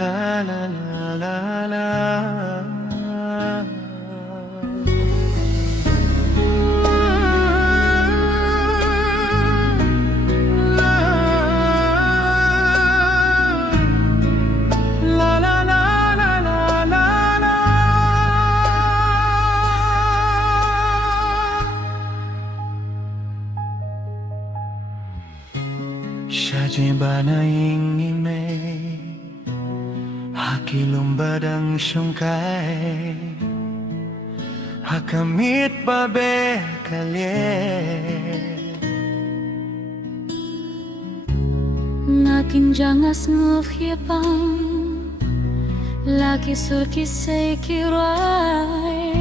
la la la la Siya banaing ime Hakilumbad ang siyungkay Hakamit babe kalye Ngakin jangas ngufyepang Laki surki say kirai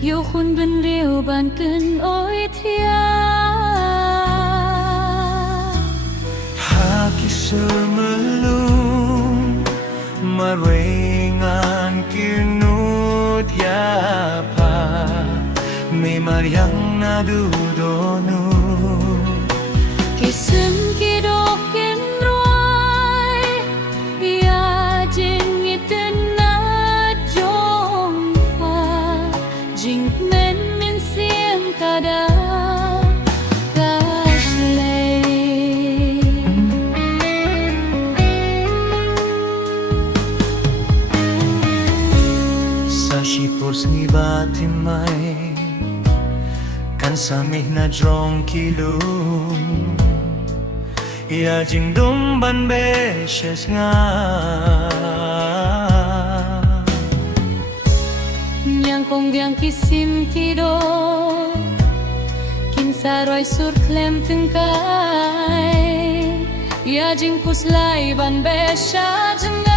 Yokhun bendiu banten oi tia Semelum maringan kinud yapa Memar yang nadudonu Kisem kidok kenroy Ya jing iten na jong pa Jing men min siem kada Sipurs ni batimay Kan samih na drong kilo Ya jing dumban beses nga Nyang kong biang kisim kido Kinsaroy sur klem tengkai Ya jing puslay ban besha jeng